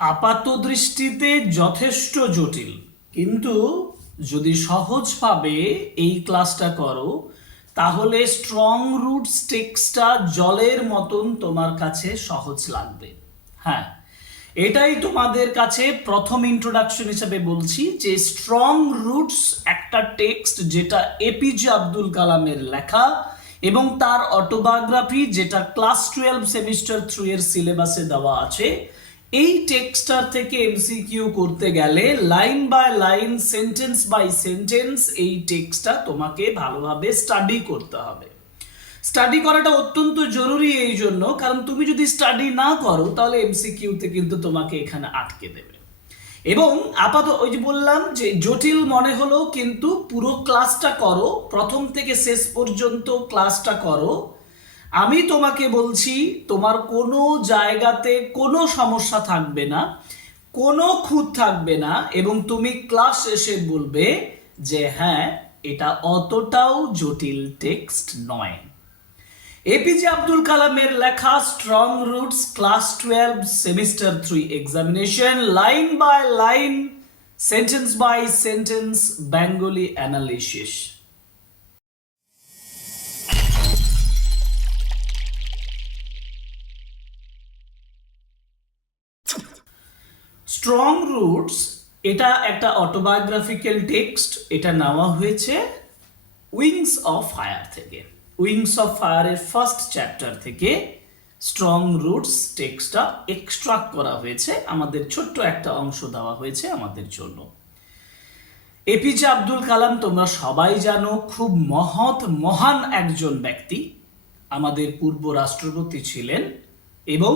আপাত দৃষ্টিতে যথেষ্ট জটিল, কিন্তু যদি সহজভাবে এই ক্লাসটা করো তাহলে স্ট্রং রুটস টেক্সটটা জলের মতন তোমার কাছে সহজ লাগবে। হ্যাঁ, এটাই তোমাদের কাছে প্রথম ইন্ট্রোডাকশন হিসেবে বলছি যে স্ট্রং রুটস একটা টেক্সট যেটা এপিজে আব্দুল কালামের লেখা এবং তার অটোবায়োগ্রাফি যেটা ক্লাস 12 সেমিস্টার 3 এর সিলেবাসে দেওয়া আছে। এই টেক্সটার থেকে এমসিকিউ করতে গেলে line by line, sentence by sentence এই টেক্সটটা তোমাকে ভালোভাবে স্টাডি করতে হবে। স্টাডি করাটা অত্যন্ত জরুরি এই জন্য, কারণ তুমি যদি স্টাডি না করো তাহলে এমসিকিউতে কিন্তু তোমাকে এখানে আটকে দেবে। এবং আপাতত ওই যে বললাম যে জটিল মনে হলো, কিন্তু পুরো ক্লাসটা করো, প্রথম থেকে শেষ পর্যন্ত ক্লাসটা করো। আমি তোমাকে বলছি তোমার কোনো জায়গাতে কোনো সমস্যা থাকবে না, কোনো খুঁত থাকবে না, এবং তুমি ক্লাস শেষে বলবে যে হ্যাঁ, এটা অতটাও জটিল টেক্সট নয়। এপিজে আব্দুল কালামের লেখা strong roots class 12 semester 3 examination, line by line, sentence by sentence Bengali analysis. Strong roots এটা একটা অটোবায়োগ্রাফিক্যাল টেক্সট। এটা নেওয়া হয়েছে উইংস অফ ফায়ার থেকে। উইংস অফ ফায়ারের ফার্স্ট চ্যাপ্টার থেকে স্ট্রং রুটস টেক্সটটা এক্সট্রাক্ট করা হয়েছে, আমাদের ছোট্ট একটা অংশ দেওয়া হয়েছে আমাদের জন্য। এপিজে আব্দুল কালাম তোমরা সবাই জানো খুব মহান একজন ব্যক্তি, আমাদের পূর্ব রাষ্ট্রপতি ছিলেন এবং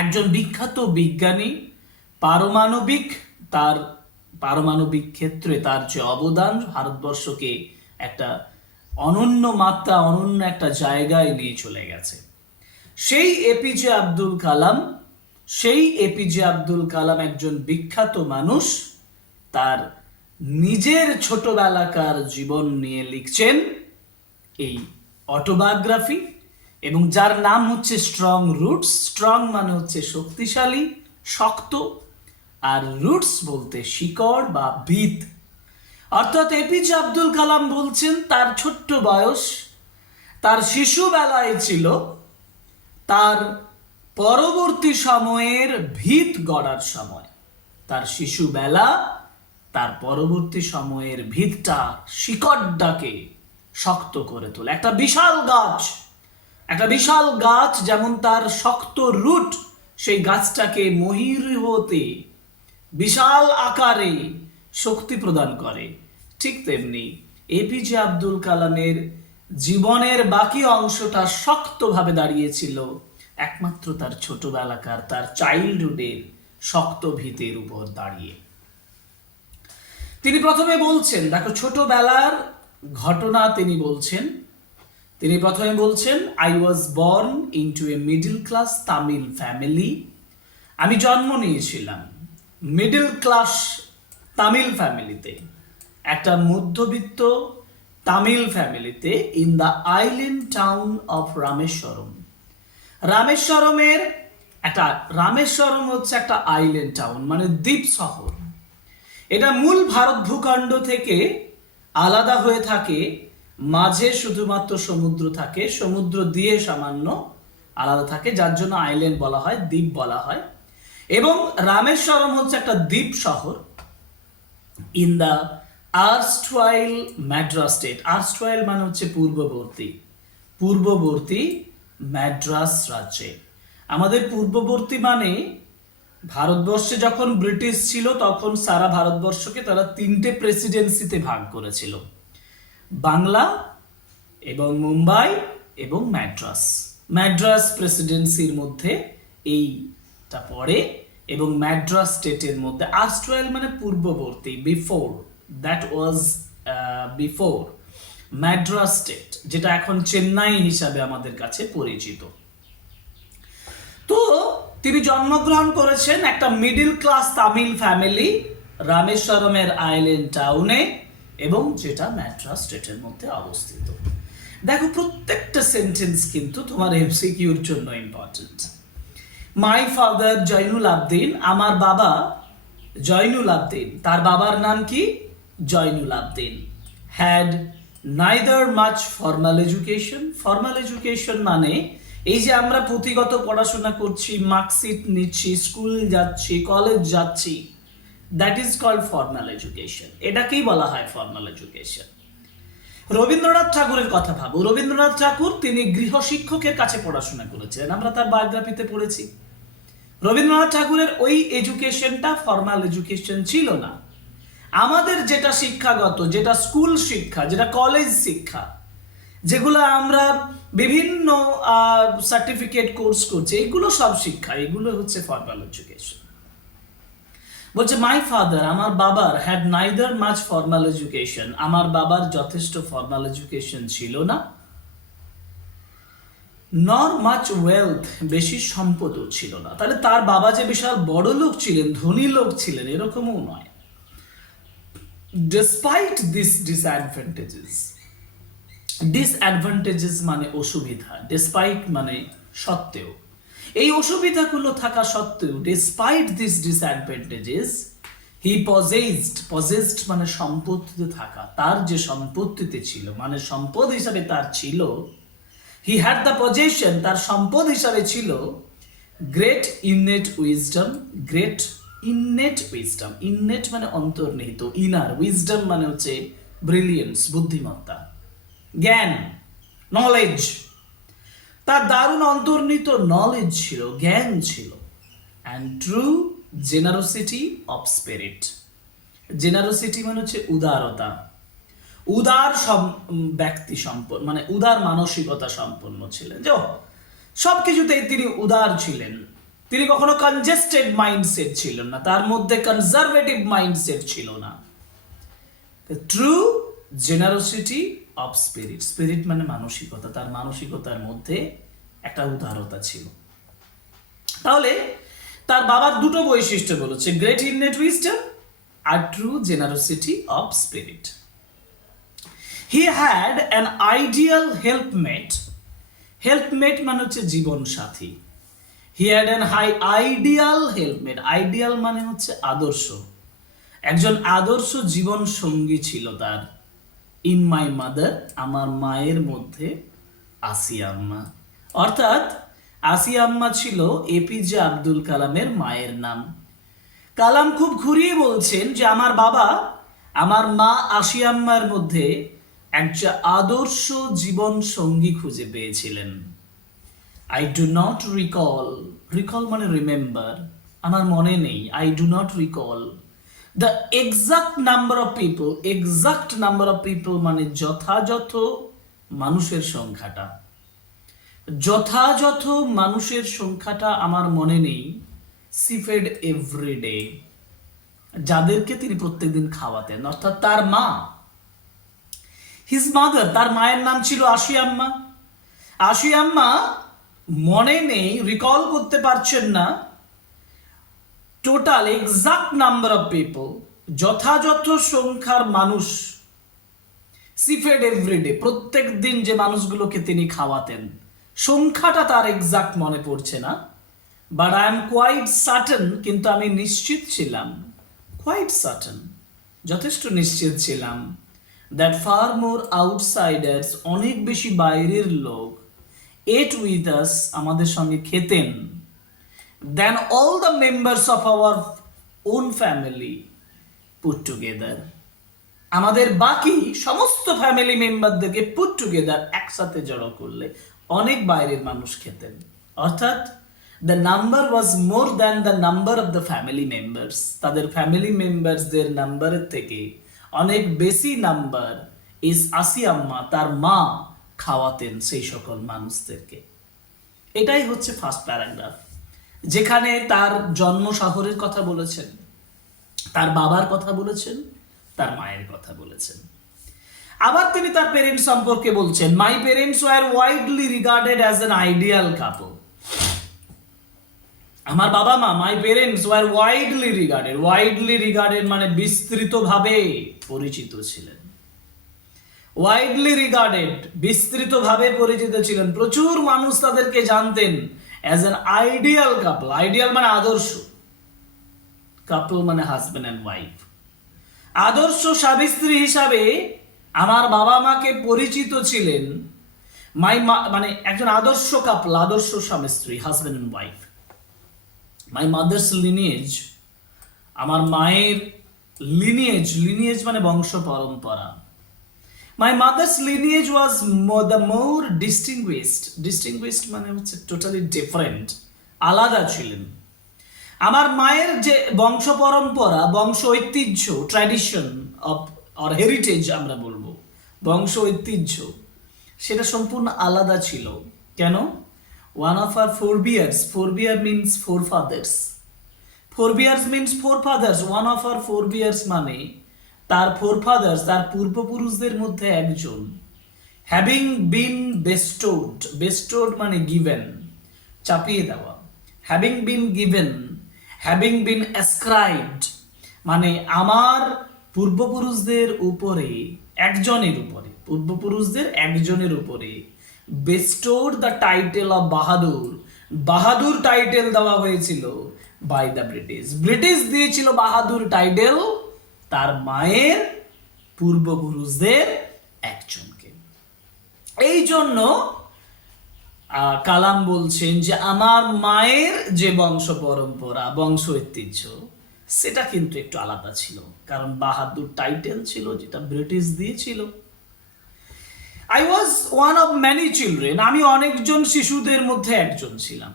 একজন বিখ্যাত বিজ্ঞানী। পারমাণবিক ক্ষেত্রে তার যে অবদান ভারতবর্ষকে একটা অনন্য মাত্রা, অনন্য একটা জায়গায় নিয়ে চলে গেছে। সেই এপিজে আব্দুল কালাম একজন বিখ্যাত মানুষ, তার নিজের ছোটবেলাকার জীবন নিয়ে লিখছেন এই অটোবায়োগ্রাফি, এবং যার নাম হচ্ছে স্ট্রং রুটস। স্ট্রং মানে হচ্ছে শক্তিশালী, শক্ত, আর রুটস বলতে শিকড় বা ভিত। অর্থাৎ এপিজে আব্দুল কালাম বলছেন তার ছোট্ট বয়স, তার শিশুবেলায় ছিল তার পরবর্তী সময়ের ভিত গড়ার সময়। তার শিশুবেলা তার পরবর্তী সময়ের ভিতটা, শিকড়টাকে শক্ত করে তোলে। একটা বিশাল গাছ যেমন তার শক্ত রুট সেই গাছটাকে মহীরুহতে বিশাল আকারে শক্তি প্রদান করে, ঠিক তেমনি এপিজে আব্দুল কালামের জীবনের বাকি অংশটা শক্তভাবে দাঁড়িয়েছিল একমাত্র তার ছোটবেলাকার, তার চাইল্ডহুডের শক্ত ভিতের উপর দাঁড়িয়ে। তিনি প্রথমে বলছেন, দেখো ছোটবেলার ঘটনা তিনি প্রথমে বলছেন I was born into a middle class Tamil family. আমি জন্ম নিয়েছিলাম মিডল ক্লাস তামিল ফ্যামিলিতে, একটা মধ্যবিত্ত তামিল ফ্যামিলিতে, in the island town of Rameswaram. Rameswaram হচ্ছে একটা আইল্যান্ড টাউন, মানে দ্বীপ শহর। এটা মূল ভারত ভূখণ্ড থেকে আলাদা হয়ে থাকে, মাঝে শুধুমাত্র সমুদ্র থাকে, সমুদ্র দিয়ে সামান্য আলাদা থাকে, যার জন্য আইল্যান্ড বলা হয়, দ্বীপ বলা হয়। এবং রামেশ্বরম হচ্ছে একটা দ্বীপ শহর ইন দ্য আর্স্টওয়াইল ম্যাড্রাস স্টেট। আর্স্টওয়াইল মানে হচ্ছে পূর্ববর্তী ম্যাড্রাস রাজ্যে। আমাদের পূর্ববর্তী মানে ভারতবর্ষে যখন ব্রিটিশ ছিল তখন সারা ভারতবর্ষকে তারা 3টে প্রেসিডেন্সিতে ভাগ করেছিল, বাংলা এবং মুম্বাই এবং ম্যাড্রাস প্রেসিডেন্সির মধ্যে এইটা পড়ে, এবং ম্যাড্রাস স্টেটের মধ্যে আর্স্টওয়াইল মানে পূর্ববর্তী, বিফোর ম্যাড্রাস স্টেট, যেটা এখন চেন্নাই হিসাবে আমাদের কাছে পরিচিত। তো তিনি জন্মগ্রহণ করেছেন একটা মিডল ক্লাস তামিল ফ্যামিলি রামেশ্বরমের আইল্যান্ড টাউনে, এবং যেটা ম্যাড্রাস স্টেটের মধ্যে অবস্থিত। দেখো প্রত্যেকটা সেন্টেন্স কিন্তু তোমার এমসিকিউর জন্য important. My father Jainul Abdin, আমার বাবা জয়নুল আবদিন, তার বাবার নাম কি? Jainul Abdin. Had neither much formal education. Formal education মানে এই যে আমরা পুঁথিগত পড়াশোনা করছি, মার্কশিট নিচ্ছি, স্কুল যাচ্ছি, কলেজ যাচ্ছি, that is called formal education. এটাকেই বলা হয় ফর্মাল এডুকেশন। রবীন্দ্রনাথ ঠাকুরের কথা ভাবো। রবীন্দ্রনাথ ঠাকুর তিনি গৃহশিক্ষকের কাছে পড়াশোনা করেছিলেন, আমরা তার বায়োগ্রাফিতে পড়েছি। রবীন্দ্রনাথ ঠাকুরের ওই এডুকেশনটা ফর্মাল এডুকেশন ছিল না। আমাদের যেটা শিক্ষাগত, যেটা স্কুল শিক্ষা, যেটা কলেজ শিক্ষা, যেগুলো আমরা বিভিন্ন সার্টিফিকেট কোর্স করছি, এগুলো সব শিক্ষা, এগুলো হচ্ছে ফর্মাল এডুকেশন। বলছে মাই ফাদার, আমার বাবার, had neither much formal education, আমার বাবার যথেষ্ট ফর্মাল এডুকেশন ছিল না, নর মাচ ওয়েলথ, বেশি সম্পদও ছিল না। তাহলে তার বাবা যে বিশাল বড় লোক ছিলেন, ধনী লোক ছিলেন, এরকমও নয়। ডিসপাইট দিস ডিসঅ্যাডভান্টেজেস, ডিসঅ্যাডভান্টেজেস মানে অসুবিধা, ডিসপাইট মানে সত্ত্বেও, এই অসুবিধাগুলো থাকা সত্ত্বেও, despite this disadvantages, he possessed মানে সম্পত্তিতে থাকা, তার যে সম্পত্তিতে ছিল, মানে সম্পদ হিসাবে তার ছিল, হি হ্যাড দ্য পজেশন, তার সম্পদ হিসাবে ছিল great innate wisdom, great innate wisdom, innate মানে অন্তর্নিহিত, ইনার, উইজডম মানে হচ্ছে ব্রিলিয়েন্স, বুদ্ধিমত্তা, জ্ঞান, নলেজ, তার দারুণ অন্তর্নিহিত নলেজ ছিল, জ্ঞান ছিল। And true generosity of spirit, generosity মানে হচ্ছে উদারতা, উদার ব্যক্তি সম্পন্ন, মানে উদার মানসিকতা সম্পন্ন ছিলেন, যে সব কিছুতেই তিনি উদার ছিলেন। তিনি কখনো কনজেস্টেড মাইন্ডসেট ছিলেন না, তার মধ্যে কনজারভেটিভ মাইন্ডসেট ছিল না। True generosity of spirit, spirit মানে মানসিকতা, তার মানসিকতার মধ্যে একটা উদারতা ছিল। তাহলে তার বাবার দুটো বৈশিষ্ট্য বলেছে, গ্রেট ইননেট উইজডম আর true generosity of spirit. He had an ideal helpmate, helpmate মানে হচ্ছে জীবন সাথী। He had an ideal helpmate, ideal মানে হচ্ছে আদর্শ, একজন আদর্শ জীবন সঙ্গী ছিল তার। ইন মাই মাদার, আমার মায়ের মধ্যে আসিয়া আম্মা, অর্থাৎ আসিয়া আম্মা ছিল এপিজে আব্দুল কালামের মায়ের নাম। কালাম খুব ঘুরিয়ে বলছেন যে আমার বাবা আমার মা আসিয়া আম্মার মধ্যে একটা আদর্শ জীবন সঙ্গী খুঁজে পেয়েছিলেন। I do not recall, recall মানে রিমেম্বার, আমার মনে নেই, I do not recall the exact number of people, exact number of people মানে যথাযথ মানুষের সংখ্যাটা, যথাযথ মানুষের সংখ্যাটা আমার মনে নেই। সিফেড এভরিডে, যাদেরকে তিনি প্রত্যেকদিন খাওয়াতেন, অর্থাৎ তার মা। হিজ মাদার, তার মায়ের নাম ছিল আশিয়া আম্মা। আশিয়া আম্মা মনে নেই, রিকল করতে পারছেন না total exact number of people, যথাযথ সংখ্যার মানুষ, সিফেড এভরিডে, প্রত্যেক দিন যে মানুষগুলোকে তিনি খাওয়াতেন, সংখ্যাটা তার এক্সাক্ট মনে পড়ছে না। But I am quite certain, কিন্তু আমি নিশ্চিত ছিলাম, কোয়াইট সার্টেন যথেষ্ট নিশ্চিত ছিলাম, দ্যাট ফার মোর আউটসাইডার্স, অনেক বেশি বাইরের লোক, এট উইথ আস, আমাদের সঙ্গে খেতেন, then all the members of our own family put together, আমাদের বাকি সমস্ত ফ্যামিলি মেম্বারদেরকে পুট টুগেদার, একসাথে জড়ো করলে অনেক বাইরের মানুষ খেতেন। অর্থাৎ the number was more than the number of the family members, তাদের ফ্যামিলি মেম্বার্সদের নাম্বারের থেকে অনেক বেশি নাম্বার ইস আসিয়া আম্মা, তার মা খাওয়াতেন সেই সকল মানুষদেরকে। এটাই হচ্ছে ফার্স্ট প্যারাগ্রাফ, যেখানে তার জন্ম শহরের কথা বলেছেন, তার বাবার কথা বলেছেন, তার মায়ের কথা বলেছেন। আবার তিনি তার পেরেন্টস সম্পর্কে বলছেন, my parents were widely regarded as an ideal couple. আমার বাবা মা, my parents were widely regarded, widely regarded মানে বিস্তৃতভাবে পরিচিত ছিলেন। ওয়াইডলি রিগার্ডেড বিস্তৃতভাবে পরিচিত ছিলেন, প্রচুর মানুষ তাদেরকে জানতেন as an ideal couple, ideal মানে আদর্শ, কাপল মানে হাজব্যান্ড অ্যান্ড ওয়াইফ, আদর্শ স্বামী স্ত্রী হিসাবে আমার বাবা মাকে পরিচিত ছিলেন। মানে একজন আদর্শ কাপল, আদর্শ স্বামী স্ত্রী, husband and wife. My mother's lineage, আমার মায়ের লিনিয়েজ, লিনিয়েজ মানে বংশ পরম্পরা। My mother's lineage was the more distinguished, distinguished মানে হচ্ছে টোটালি ডিফারেন্ট, আলাদা ছিলেন। আমার মায়ের যে বংশ পরম্পরা, বংশ ঐতিহ্য, ট্র্যাডিশন অফ অর হেরিটেজ আমরা বলবো, বংশ ঐতিহ্য, সেটা সম্পূর্ণ আলাদা ছিল। কেন? One of our forbears, forbear means forefathers, forbears means forefathers, one of our forbears মানে তার ফোর ফাদার্স, তার পূর্বপুরুষদের মধ্যে একজন, হ্যাভিং বিন বেস্টোড, বেস্টোড মানে গিভেন, চাপিয়ে দেওয়া, having been given, having been ascribed মানে আমার পূর্বপুরুষদের উপরে, একজনের উপরে, পূর্বপুরুষদের একজনের উপরে bestowed the title of Bahadur, Bahadur title দেওয়া হয়েছিল বাই দ্য ব্রিটিশ, ব্রিটিশ দিয়েছিল বাহাদুর টাইটেল তার মায়ের পূর্বপুরুষদের একজনকে। এই জন্য কালাম বলছেন যে আমার মায়ের যে বংশ পরম্পরা, বংশ ঐতিহ্য, সেটা কিন্তু একটু আলাদা ছিল, কারণ বাহাদুর টাইটেল ছিল যেটা ব্রিটিশ দিয়েছিল। I was one of many children, আমি অনেকজন শিশুদের মধ্যে একজন ছিলাম।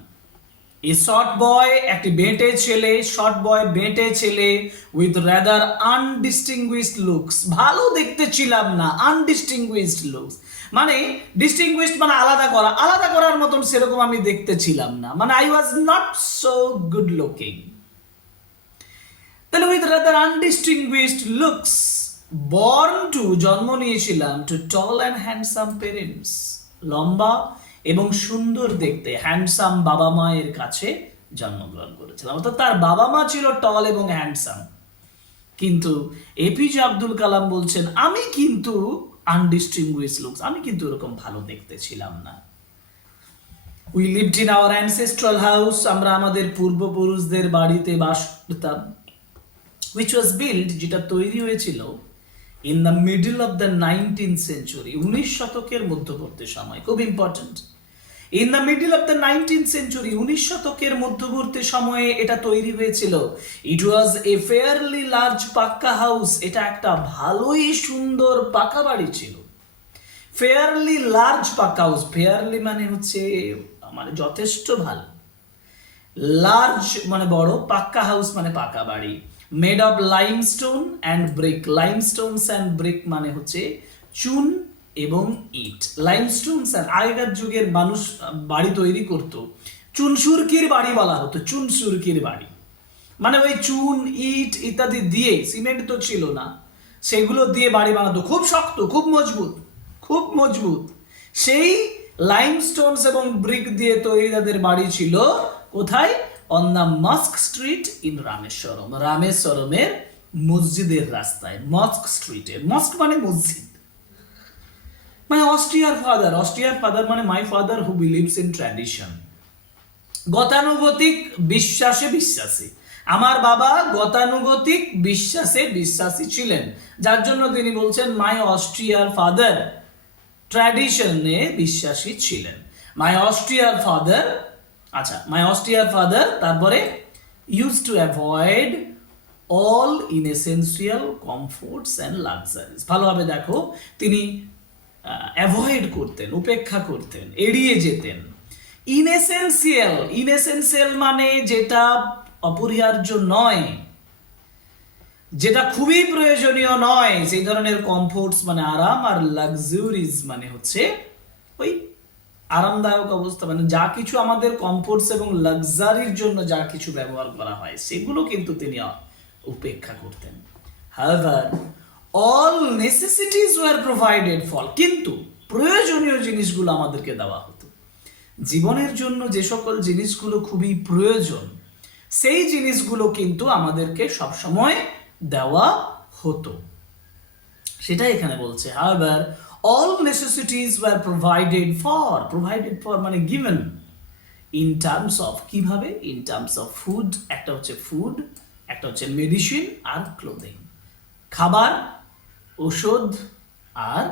এ শর্ট বয়, একটি বেঁটে ছেলে, শর্ট বয় বেঁটে ছেলে, উইথ রাদার আনডিস্টিংগুইশড লুকস, ভালো দেখতে ছিলাম না, আনডিস্টিংগুইশড লুকস মানে ডিস্টিংগুইশড মানে আলাদা করা, আলাদা করার মতন সেরকম আমি দেখতে ছিলাম না, মানে I was not so good looking. তাহলে with rather undistinguished looks, born to জন্ম নিয়েছিলাম, to tall and handsome parents, লম্বা এবং সুন্দর দেখতে হ্যান্ডসাম বাবা মায়ের কাছে জন্মগ্রহণ করেছিলাম। অর্থাৎ তার বাবা মা ছিল টল এবং হ্যান্ডসাম, কিন্তু এপিজে আব্দুল কালাম বলছেন আমি কিন্তু আনডিস্টিংগুইশড লুকস, আমি কিন্তু এরকম ভালো দেখতে ছিলাম না। We lived in our ancestral house, আমরা আমাদের পূর্বপুরুষদের বাড়িতে বাস করতাম, which was built, যেটা তৈরি হয়েছিল in the middle of the 19th century, 19 শতকের মধ্যবর্তী সময়, খুব important. in the middle of the 19th century, 19 শতকের মধ্যবর্তী সময়ে এটা তৈরি হয়েছিল। it was a fairly large পাক্কা হাউস, এটা একটা ভালোই সুন্দর পাকা বাড়ি ছিল। fairly large পাক্কা হাউস, fairly মানে হচ্ছে মানে যথেষ্ট ভালো, লার্জ মানে বড়, পাক্কা হাউস মানে পাকা বাড়ি। Made of limestone and brick, limestones and brick মানে হচ্ছে চুন এবং ইট। লাইমস্টোনস, আগেকার যুগের মানুষ বাড়ি তৈরি করত, চুন সুরকির বাড়ি বলা হতো, চুন সুরকির বাড়ি মানে ওই চুন ইট ইত্যাদি দিয়ে, সিমেন্ট তো ছিল না, সেগুলো দিয়ে বাড়ি বানাতো, খুব শক্ত, খুব মজবুত, খুব মজবুত। সেই লাইমস্টোনস এবং ব্রিক দিয়ে তৈরি তাদের বাড়ি ছিল কোথায়? On the mosque street in Rameswaram, রামেশ্বরমের মসজিদের রাস্তায়, মস্ক স্ট্রিটে। মস্ক মানে মসজিদ। মাই অস্ট্রিয়ার ফাদার, অস্ট্রিয়ার ফাদার মানে মাই father who believes in tradition, গতানুগতিক বিশ্বাসে বিশ্বাসী। আমার বাবা গতানুগতিক বিশ্বাসে বিশ্বাসী ছিলেন, যার জন্য তিনি বলছেন মাই অস্ট্রিয়ার ফাদার ট্র্যাডিশনে বিশ্বাসী ছিলেন। মাই অস্ট্রিয়ার ফাদার, আচ্ছা, মাই অস্ট্রিয়ার ফাদার, তারপরে use to avoid all inessential comforts and luxuries. ভালোভাবে দেখো, তিনি অ্যাভয়েড করতেন, উপেক্ষা করতেন, এড়িয়ে যেতেন। ইনএসেন্সিয়াল, ইনএসেন্সিয়াল মানে যেটা অপরিহার্য নয়, যেটা খুবই প্রয়োজনীয় নয়, সেই ধরনের কমফোর্টস মানে আরাম, আর লাক্সুরিজ মানে হচ্ছে ওই আরামদায়ক অবস্থা, মানে যা কিছু আমাদের কমফোর্টস এবং লাক্সারির জন্য যা কিছু ব্যবহার করা হয় সেগুলো কিন্তু তিনি উপেক্ষা করতেন। However, all necessities were provided for, কিন্তু প্রয়োজনীয় জিনিসগুলো আমাদেরকে দেওয়া হতো। জীবনের জন্য যে সকল জিনিসগুলো খুবই প্রয়োজন, সেই জিনিসগুলো কিন্তু আমাদেরকে সবসময় দেওয়া হতো, সেটা এখানে বলছে। However, all necessities were provided for, provided for মানে given, ইন টার্মস অফ কিভাবে, ইন টার্মস অফ ফুড, একটা হচ্ছে ফুড, একটা হচ্ছে মেডিসিন আর ক্লোদিং, খাবার, ওষুধ আর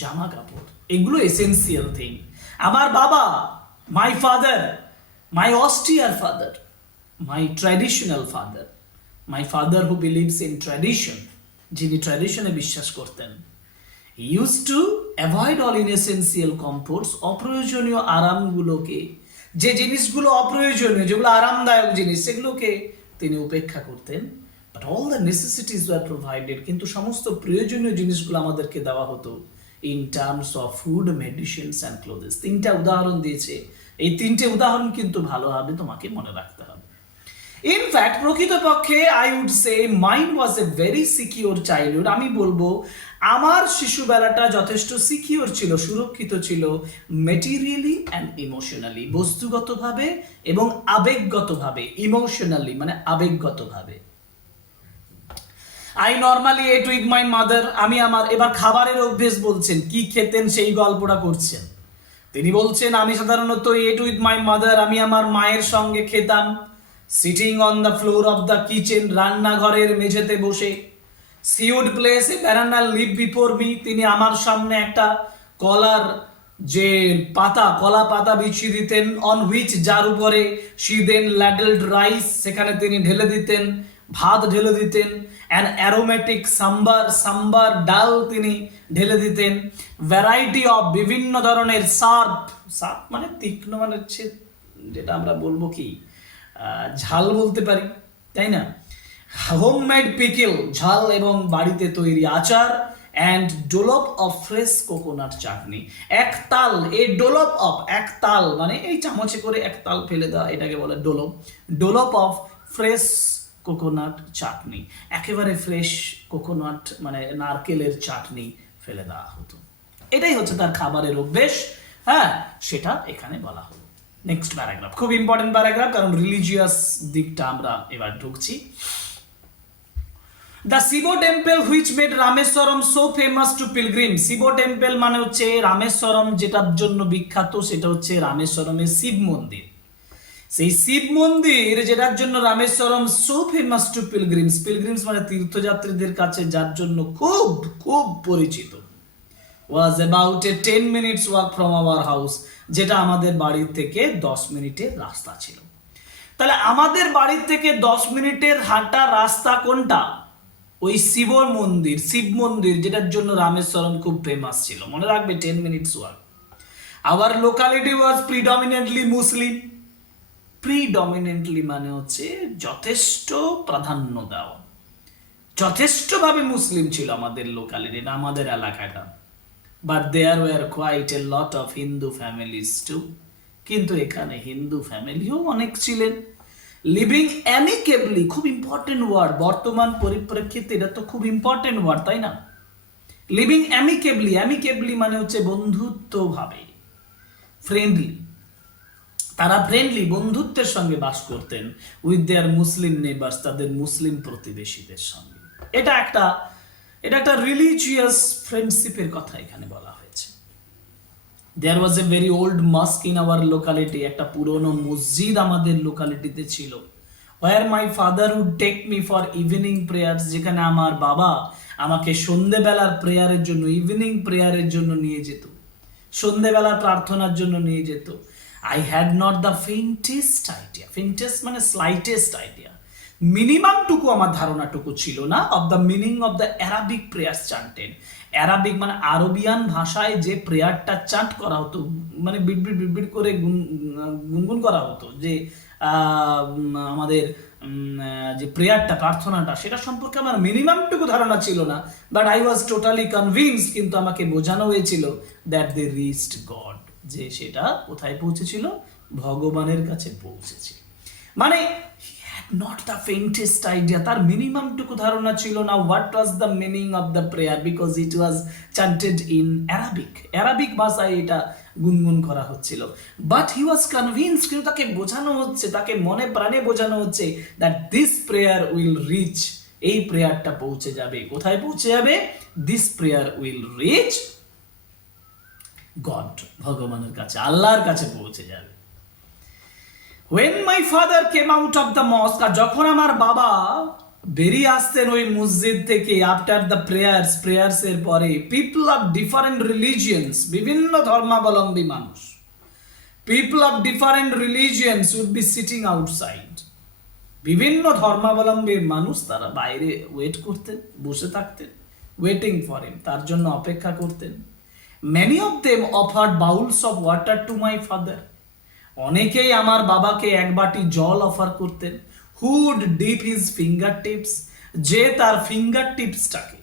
জামা কাপড়, এগুলো এসেন্সিয়াল থিং। আমার বাবা, my father, my austere father, my traditional father, my father who believes in tradition, যিনি ট্র্যাডিশনে বিশ্বাস করতেন, used to avoid all inessential comforts, অপ্রয়োজনীয় আরামগুলোকে, যে জিনিসগুলো অপ্রয়োজনীয়, যেগুলো আরামদায়ক জিনিস, সেগুলোকে তিনি উপেক্ষা করতেন। But all the necessities were provided, কিন্তু সমস্ত প্রয়োজনীয় জিনিসগুলো আমাদেরকে দেওয়া হতো in terms of food, medicines and clothes. তিনটা উদাহরণ দিয়েছে, এই তিনটে উদাহরণ কিন্তু ভালোভাবে তোমাকে মনে রাখতে হবে। ইনফ্যাক্ট প্রকৃতপক্ষে I would say mind was a very secure childhood. আমি বলবো আমার শিশুবেলাটা যথেষ্ট সিকিউর ছিল, সুরক্ষিত ছিল, মেটেরিয়ালি অ্যান্ড ইমোশনালি, বস্তুগতভাবে এবং আবেগগতভাবে। ইমোশনালি মানে আবেগগতভাবে। I normally ate with my mother, আমি আমার, এবার খাবারের অভ্যেস বলছেন, কি খেতেন সেই গল্পটা করছেন। তিনি বলছেন আমি সাধারণত এট উইথ মাই মাদার, আমি আমার মায়ের সঙ্গে খেতাম, sitting on the floor of the kitchen, রান্নাঘরের মেঝেতে বসে। She would place a banana leaf before me, তিনি আমার সামনে একটা কলার যে পাতা, কলা পাতা বিছিয়ে দিতেন, অন হুইচ, যার উপরে শি দেন ল্যাডেলড রাইস, সেখানে তিনি ঢেলে দিতেন, ভাত ঢেলে দিতেন, অ্যান অ্যারোমেটিক সাম্বার ডাল তিনি ঢেলে দিতেন, ভ্যারাইটি অফ, বিভিন্ন ধরনের সার্প মানে তীক্ষ্ণ, মানে হচ্ছে যেটা আমরা বলবো কি ঝাল বলতে পারি, তাই না, হোমমেড পিকেল, ঝাল এবং বাড়িতে তৈরি আচার, অ্যান্ড ডোলপ অফ ফ্রেশ কোকোনাট চাটনি। এক তাল, এই ডোলপ অফ, এক তাল মানে এই চামচে করে এক তাল ফেলে দেওয়া, এটাকে বলে ডোলপ। ডোলপ অফ ফ্রেশ কোকোনাট চাটনি, একেবারে ফ্রেশ কোকোনাট মানে নারকেলের চাটনি ফেলে দেওয়া হতো। এটাই হচ্ছে তার খাবারের অভ্যেস। হ্যাঁ, সেটা এখানে বলা হলো। নেক্সট প্যারাগ্রাফ, খুব ইম্পর্টেন্ট প্যারাগ্রাফ, কারণ রিলিজিয়াস দিকটা আমরা এবার ঢুকছি। The Shiva temple which made Rameswaram so famous to pilgrim. Shiva temple মানে হচ্ছে রামেশ্বরম, যেটার জন্য বিখ্যাত সেটা হচ্ছে রামেশ্বরমের শিব মন্দির। সেই শিব মন্দির যেটার জন্য Rameswaram so famous to pilgrims, pilgrims মানে তীর্থযাত্রীদের কাছে, যার জন্য খুব খুব পরিচিত, was about a 10 minutes walk from our house, যেটা আমাদের বাড়ির থেকে 10 মিনিটের রাস্তা ছিল। তাহলে আমাদের বাড়ির থেকে 10 মিনিটের হাঁটা রাস্তা কোনটা? ওই শিব মন্দির যেটার জন্য রামেশ্বরম খুব ফেমাস ছিল। মনে রাখবে 10 minutes walk. Our locality was predominantly Muslim. Predominantly মানে হচ্ছে যথেষ্ট প্রাধান্য দেওয়া, যথেষ্টভাবে মুসলিম ছিল আমাদের লোকালিটি, আমাদের এলাকাটা। But there were quite a lot of Hindu families too, কিন্তু এখানে হিন্দু ফ্যামিলিও অনেক ছিলেন। লিভিং অ্যামিকেবলি, খুব ইম্পর্টেন্ট ওয়ার্ড বর্তমান পরিপ্রেক্ষিতে, এটা তো খুব ইম্পর্টেন্ট ওয়ার্ড, তাই না? লিভিং অ্যামিকেবলি, অ্যামিকেবলি মানে হচ্ছে বন্ধুত্বভাবে, ফ্রেন্ডলি, তারা ফ্রেন্ডলি বন্ধুত্বের সঙ্গে বাস করতেন উইথ দেয়ার মুসলিম নেবার্স, তাদের মুসলিম প্রতিবেশীদের সঙ্গে। এটা একটা রিলিজিয়াস ফ্রেন্ডশিপের কথা এখানে বলা হয়েছে। There was a very old mosque in our locality, একটা পুরনো মসজিদ আমাদের লোকালিটিতে ছিল। Where my father would take me for evening prayers, যেখানে আমার বাবা আমাকে সন্ধ্যেবেলার প্রেয়ারের জন্য, ইভিনিং প্রেয়ারের জন্য নিয়ে যেত, সন্ধ্যেবেলার প্রার্থনার জন্য নিয়ে যেত। I had not the faintest idea, faintest মানে স্লাইটেস্ট আইডিয়া, মিনিমামটুকু আমার ধারণাটুকু ছিল না, of the meaning of the Arabic prayers chanted. Arabic মানে আরবিয়ান ভাষায় যে প্রেয়ারটা চান্ট করা হতো, মানে বিড়বিড় করে গুনগুন করা হতো, যে আমাদের যে প্রেয়ারটা, প্রার্থনাটা, সেটা সম্পর্কে আমার মিনিমামটুকু ধারণা ছিল না। But I was totally convinced, কিন্তু আমাকে বোঝানো হয়েছিল দ্যাট দে রিচড গড, যে সেটা কোথায় পৌঁছেছিল? ভগবানের কাছে পৌঁছেছে। মানে not the faintest idea, তার মিনিমামটুকু ধারণা ছিল না what was the meaning of the prayer, because it was chanted in Arabic ভাষায় এটা গুনগুন করা হচ্ছিল। but he was convinced, কিন্তু তাকে বোঝানো হচ্ছে, তাকে মনে প্রাণে বোঝানো হচ্ছে that this prayer will reach, এই প্রেয়ারটা পৌঁছে যাবে, কোথায় পৌঁছে যাবে? this prayer will reach God, ভগবানের কাছে, আল্লাহর কাছে পৌঁছে যাবে। When my father came out of the mosque, আর যখন আমার বাবা বেরিয়ে আসতেন ওই মসজিদ থেকে আফটার দ্য প্রেয়ার্স এর পরে, পিপল অফ ডিফারেন্ট রিলিজিয়ন্স, বিভিন্ন ধর্মাবলম্বী মানুষ, people of different religions would be sitting outside. বিভিন্ন ধর্মাবলম্বীর মানুষ তারা বাইরে ওয়েট করতেন, বসে থাকতেন, ওয়েটিং ফর হিম, তার জন্য অপেক্ষা করতেন। Many of them offered bowels of water to my father, অনেকেই আমার বাবাকে এক বাটি জল অফার করতেন। Hood deep his finger tips, যে তার ফিঙ্গার টিপসটাকে,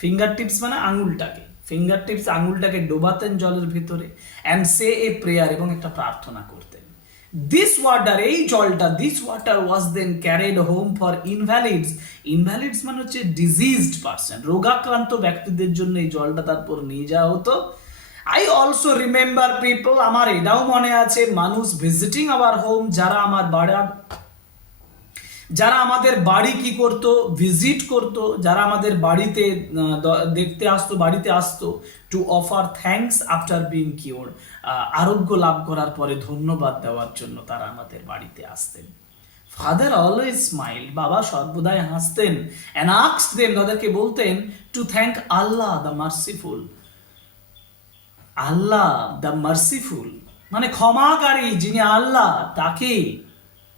ফিঙ্গার টিপস মানে আঙুলটাকে, ফিঙ্গার টিপস আঙুলটাকে ডোবাতেন জলের ভিতরে, অ্যান্ড সে এ প্রেয়ার, এবং একটা প্রার্থনা করতেন। দিস ওয়াটার, এই জলটা, this water was then carried home for invalids, invalids মানে হচ্ছে ডিজিজড পার্সন, রোগাক্রান্ত ব্যক্তিদের জন্য এই জলটা তারপর নিয়ে যাওয়া হতো। আই অলসো রিমেম্বার পিপল, আমার এটাও মনে আছে, মানুষ ভিজিটিং আওয়ার হোম, যারা আমাদের বাড়ি কি করত, ভিজিট করত, যারা আমাদের বাড়িতে দেখতে আসতো, বাড়িতে আসতো, to offer thanks after being cure, আরোগ্য লাভ করার পরে ধন্যবাদ দেওয়ার জন্য তারা আমাদের বাড়িতে আসতেন। ফাদার অলওয়েজ স্মাইল, বাবা সর্বদাই হাসতেন, অ্যান্ড আস্কড দেম, তাদেরকে বলতেন, to thank Allah the merciful, Allah the merciful মানে ক্ষমাকারী, যিনি আল্লাহ, তাকে,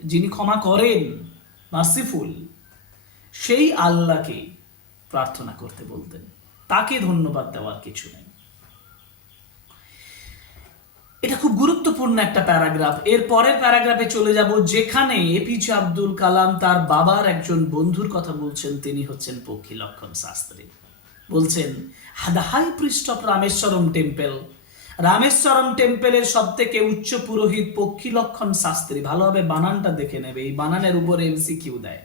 যিনি ক্ষমা করেন, মার্সিফুল, সেই আল্লাহকে প্রার্থনা করতে বলতেন, তাকে ধন্যবাদ দেওয়ার কিছু নেই। এটা খুব গুরুত্বপূর্ণ একটা প্যারাগ্রাফ। এর পরের প্যারাগ্রাফে চলে যাব, যেখানে এপিজে আব্দুল কালাম তার বাবার একজন বন্ধুর কথা বলছেন, তিনি হচ্ছেন পক্ষীলক্ষণ শাস্ত্রী। বলছেন, the high priest of Rameswaram temple, Rameswaram টেম্পলের সব থেকে উচ্চ পুরোহিত পক্ষীলক্ষণ শাস্ত্রী, ভালোভাবে বানানটা দেখে নেবে, এই বানানের উপরে এমসিকিউ দেয়।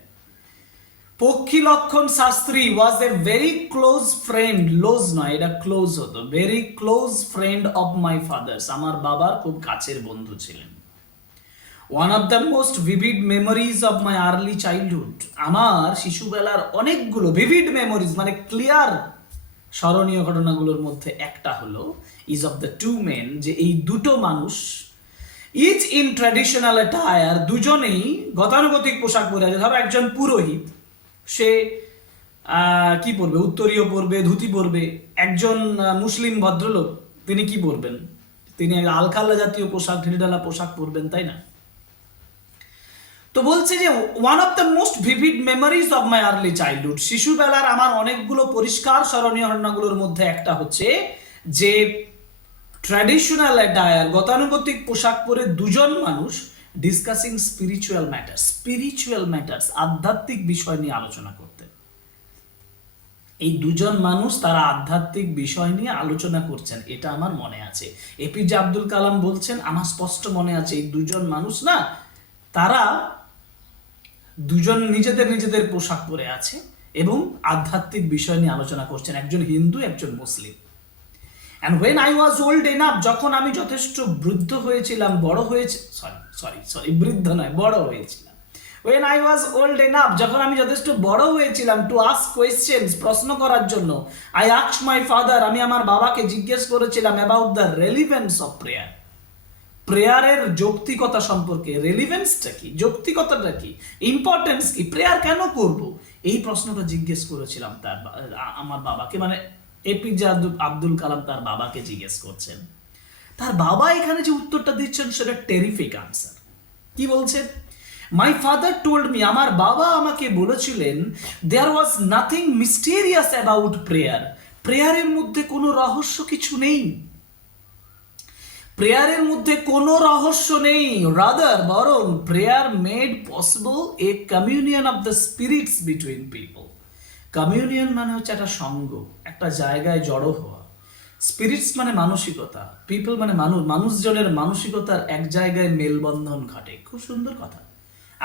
Pakshi Lakshmana Sastry was a very close friend, lose নয়, এটা ক্লোজ হতো, very close friend of my father's, আমার বাবার খুব কাছের বন্ধু ছিলেন। One of the most vivid memories of my early childhood, আমার শিশুবেলার অনেকগুলো ভিভিড মেমোরিজ মানে ক্লিয়ার স্মরণীয় ঘটনাগুলোর মধ্যে একটা হলো, is of the two men, যে এই দুটো মানুষ, ইচ ইন ট্র্যাডিশনাল অ্যাটায়ার, দুজনেই গতানুগতিক পোশাক পরে আছে। ধরো একজন পুরোহিত, সে কি পরবে, উত্তরীয় পরবে, ধুতি পরবে। একজন মুসলিম ভদ্রলোক, তিনি কি পরবেন, তিনি আলখাল্লা জাতীয় পোশাক, ঢিলঢালা পোশাক পরবেন, তাই না? তো বলছে যে one of the most vivid memories of my early childhood, শিশুবেলার আমার অনেকগুলো পরিষ্কার স্মরণীয় ঘটনাগুলোর মধ্যে একটা হচ্ছে যে ট্র্যাডিশনাল অ্যাটায়ার, গতানুগতিক পোশাক পরে দুজন মানুষ ডিসকাসিং স্পিরিচুয়াল ম্যাটার্স, আধ্যাত্মিক বিষয় নিয়ে আলোচনা করতেন। এই দুজন মানুষ তারা আধ্যাত্মিক বিষয় নিয়ে আলোচনা করছেন, এটা আমার মনে আছে। এপিজে আব্দুল কালাম বলছেন, আমার স্পষ্ট মনে আছে, এই দুজন মানুষ না, তারা দুজন নিজেদের পোশাক পরে আছে এবং আধ্যাত্মিক বিষয় নিয়ে আলোচনা করছেন, একজন হিন্দু, একজন মুসলিম। And when I was old enough, যখন আমি যথেষ্ট বৃদ্ধ হয়েছিলাম, বড় হয়েছে, বৃদ্ধ নয়, বড় হয়েছিলাম। When I was old enough, যখন আমি যথেষ্ট বড় হয়েছিলাম, to ask questions, প্রশ্ন করার জন্য, I asked my father, আমি আমার বাবাকে জিজ্ঞেস করেছিলাম, about the relevance of prayer, প্রেয়ারের যৌক্তিকতা সম্পর্কে। রেলিভেন্সটা কি, যৌক্তিকতাটা কি, ইম্পর্টেন্স কি, প্রেয়ার কেন করব, এই প্রশ্নটা জিজ্ঞেস করেছিলাম আমার বাবাকে, মানে এপিজে আব্দুল কালাম তার বাবাকে জিজ্ঞেস করছেন। তার বাবা এখানে যে উত্তরটা দিচ্ছেন সেটা টেরিফিক আনসার। কি বলছেন? মাই ফাদার টোল্ড মি, আমার বাবা আমাকে বলেছিলেন, there was nothing mysterious about prayer, প্রেয়ারের মধ্যে কোনো রহস্য কিছু নেই, প্রেয়ারের মধ্যে কোনো রহস্য নেই, রাদার বরং prayer made possible A communion of the spirits between people. Communion মানে হচ্ছে একটা সঙ্গ, একটা জায়গায় জড়ো হওয়া। স্পিরিটস মানে মানসিকতা, পিপল মানে মানুষজনের মানসিকতার এক জায়গায় মেলবন্ধন ঘটে। খুব সুন্দর কথা।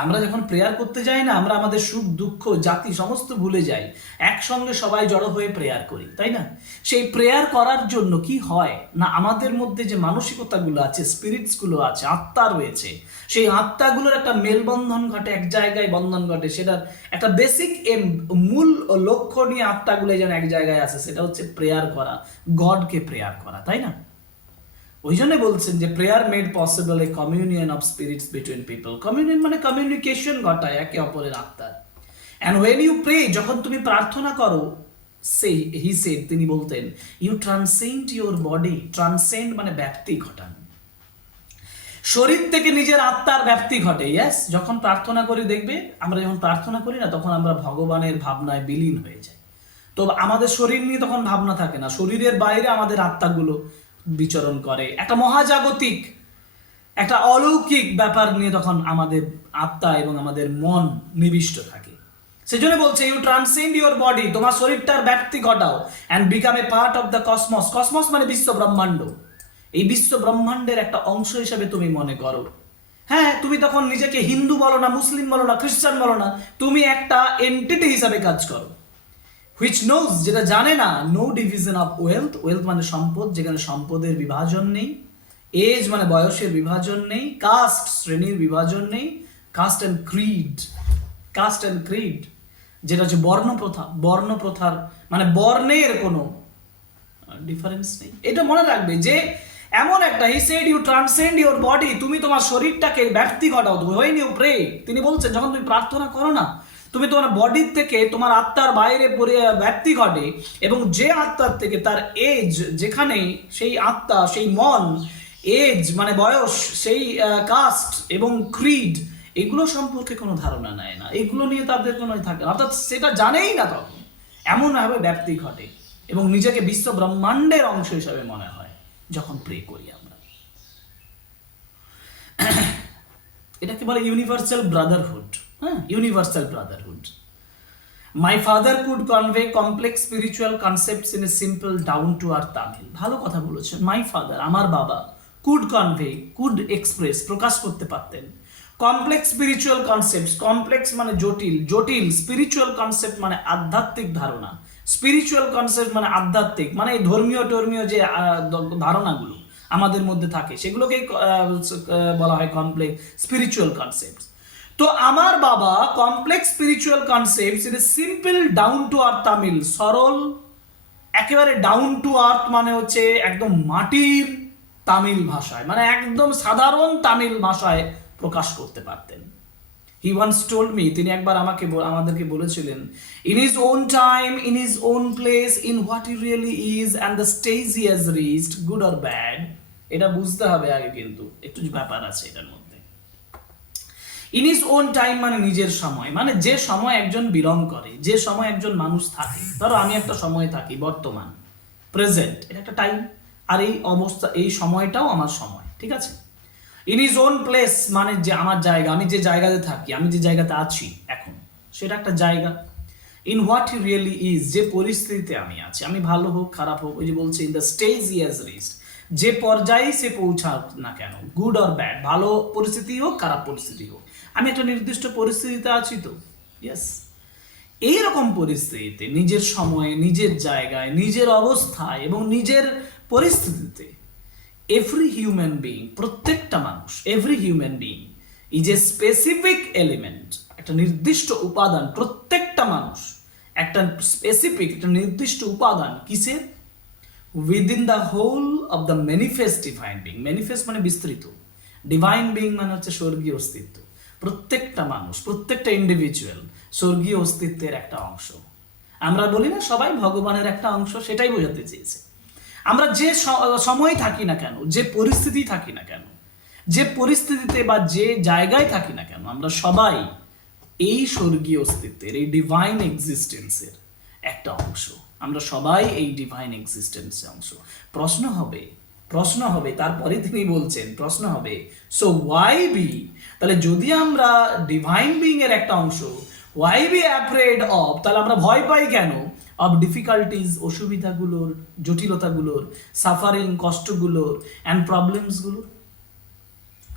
আমরা যখন প্রেয়ার করতে যাই না, আমরা আমাদের সুখ দুঃখ জাতি সমস্ত ভুলে যাই, একসঙ্গে সবাই জড়ো হয়ে প্রেয়ার করি, তাই না? সেই প্রেয়ার করার জন্য কি হয় না, আমাদের মধ্যে যে মানসিকতাগুলো আছে, স্পিরিটসগুলো আছে, আত্মা রয়েছে, সেই আত্মাগুলোর একটা মেলবন্ধন ঘটে, এক জায়গায় বন্ধন ঘটে। সেটার একটা বেসিক মূল লক্ষ্য নিয়ে আত্মাগুলো যেন এক জায়গায় আছে, সেটা হচ্ছে প্রেয়ার করা, গডকে প্রেয়ার করা, তাই না? ওই জন্য বলছেন যে prayer made possible A communion of spirits between people. Communion মানে কমিউনিকেশন ঘটায় একে অপরের আত্মার। অ্যান্ড ওয়েন ইউ প্রে, যখন তুমি প্রার্থনা করো, হি সেড, তিনি বলতেন, you transcend your body. Transcend মানে ব্যাপ্তি ঘটান, শরীর থেকে নিজের আত্মার ব্যাপ্তি ঘটে। ইয়েস, যখন প্রার্থনা করি দেখবে, আমরা যখন প্রার্থনা করি না, তখন আমরা ভগবানের ভাবনায় বিলীন হয়ে যাই। তো আমাদের শরীর নিয়ে তখন ভাবনা থাকে না, শরীরের বাইরে আমাদের আত্মাগুলো বিচরণ করে। একটা মহাজাগতিক, একটা অলৌকিক ব্যাপার নিয়ে তখন আমাদের আত্মা এবং আমাদের মন নিবিষ্ট থাকে। সেজন্য বলছে ইউ ট্রান্সেন্ড ইউর বডি, তোমার শরীরটার ব্যাপ্তি ঘটাও, and become a part of the cosmos. Cosmos মানে বিশ্ব ব্রহ্মাণ্ড। এই বিশ্ব ব্রহ্মাণ্ডের একটা অংশ হিসেবে তুমি মনে করো। হ্যাঁ, তুমি তখন নিজেকে হিন্দু বলো না, মুসলিম বলো না, খ্রিস্টান বলো না, তুমি একটা এন্টিটি হিসাবে কাজ করো। হুইচ নোজ, যেটা জানে না, no division of wealth. Wealth মানে সম্পদ, যেখানে সম্পদের বিভাজন নেই। এজ মানে বয়সের বিভাজন নেই। কাস্ট, শ্রেণীর বিভাজন নেই। Caste and creed, caste and creed যেটা হচ্ছে বর্ণপ্রথা। বর্ণপ্রথার মানে বর্ণের কোনো ডিফারেন্স নেই। এটা মনে রাখবে যে এমন একটা, he said you transcend your body, তুমি তোমার শরীরটাকে ব্যাপ্তি ঘটাও। হোয়েন ইউ প্রে, তিনি বলছেন যখন তুমি প্রার্থনা করো না, তুমি তোমার বডির থেকে তোমার আত্মার বাইরে ব্যাপ্তি ঘটে, এবং যে আত্মার থেকে তার এজ, যেখানে সেই আত্মা, সেই মন, এজ মানে বয়স, সেই কাস্ট এবং ক্রিড, এগুলো সম্পর্কে কোনো ধারণা নেয় না, এগুলো নিয়ে তাদের কোনো থাকে না, অর্থাৎ সেটা জানেই না, তখন এমনভাবে ব্যাপ্তি ঘটে এবং নিজেকে বিশ্ব ব্রহ্মাণ্ডের অংশ হিসাবে মনে হয় যখন প্রে করি আমরা। এটাকে বলে ইউনিভার্সাল ব্রাদারহুড। হ্যাঁ, universal Brotherhood. My father could convey complex spiritual concepts in a simple down to earth Tamil. ভালো কথা বলেছেন। মাই ফাদার, আমার বাবা, কুড কনভে, কুড এক্সপ্রেস, প্রকাশ করতে পারতেন, কমপ্লেক্স স্পিরিচুয়াল কনসেপ্টস। কমপ্লেক্স মানে জটিল, জটিল। স্পিরিচুয়াল কনসেপ্ট মানে আধ্যাত্মিক ধারণা। স্পিরিচুয়াল কনসেপ্ট মানে আধ্যাত্মিক, মানে এই ধর্মীয় যে ধারণাগুলো আমাদের মধ্যে থাকে, সেগুলোকেই বলা হয় কমপ্লেক্স স্পিরিচুয়াল কনসেপ্টস। তো আমার বাবা complex spiritual concepts in simple down to earth Tamil, সরল, একেবারে ডাউন টু আর্থ মানে হচ্ছে একদম মাটির তামিল ভাষায়, মানে একদম সাধারণ তামিল ভাষায় প্রকাশ করতে পারতেন। হি ওয়ান্স টোল্ড মি, তিনি একবার আমাদেরকে বলেছিলেন, in his own time, in his own place, in what he really is and the stage he has reached, good or bad. এটা বুঝতে হবে আগে, কিন্তু একটু ব্যাপার আছে এটার মধ্যে। ইন হিজ ওন টাইম মানে নিজের সময়, মানে যে সময় একজন বিলং করে, যে সময় একজন মানুষ থাকে। ধরো আমি একটা সময় থাকি, বর্তমান, প্রেজেন্ট, এটা একটা টাইম, আর এই অবস্থা, এই সময়টাও আমার সময়, ঠিক আছে। ইন হিজ ওন প্লেস মানে যে আমার জায়গা, আমি যে জায়গাতে থাকি, আমি যে জায়গাতে আছি এখন, সেটা একটা জায়গা। In what he really is, যে পরিস্থিতিতে আমি আছি, আমি ভালো হোক খারাপ হোক, ওই যে বলছে in the stage he has reached, যে পর্যায়ে সে পৌঁছাক না কেন, গুড অর ব্যাড, ভালো পরিস্থিতি হোক খারাপ পরিস্থিতি হোক, আমি একটা নির্দিষ্ট পরিস্থিতিতে আছি। তো ইয়েস, এইরকম পরিস্থিতিতে, নিজের সময়ে, নিজের জায়গায়, নিজের অবস্থায় এবং নিজের পরিস্থিতিতে, এভরি হিউম্যান বিইং, প্রত্যেকটা মানুষ, every human being is a specific element, একটা নির্দিষ্ট উপাদান। প্রত্যেকটা মানুষ একটা স্পেসিফিক, একটা নির্দিষ্ট উপাদান। কিসের? Within the whole of the manifest divine being. Manifest মানে বিস্তৃত, ডিভাইন বিং মানে হচ্ছে স্বর্গীয় অস্তিত্ব। প্রত্যেকটা মানুষ, প্রত্যেকটা ইন্ডিভিজুয়াল স্বর্গীয় অস্তিত্বের একটা অংশ। আমরা বলি না সবাই ভগবানের একটা অংশ, সেটাই বোঝাতে চেয়েছে। আমরা যে সময় থাকি না কেন, যে পরিস্থিতি থাকি না কেন, যে পরিস্থিতিতে বা যে জায়গায় থাকি না কেন, আমরা সবাই এই স্বর্গীয় অস্তিত্বের, এই ডিভাইন এক্সিস্টেন্সের একটা অংশ। আমরা সবাই এই ডিভাইন এক্সিস্টেন্সের অংশ। প্রশ্ন হবে, তারপরে তিনি বলছেন, প্রশ্ন হবে, সো ওয়াই বি, তাহলে যদি আমরা ডিভাইন বিং এর একটা অংশ, ওয়াই বি অ্যাফ্রেড অফ, তাহলে আমরা ভয় পাই কেন? অফ ডিফিকাল্টিজ, অসুবিধাগুলোর, জটিলতাগুলোর, সাফারিং, কষ্টগুলোর, অ্যান্ড প্রবলেমসগুলোর।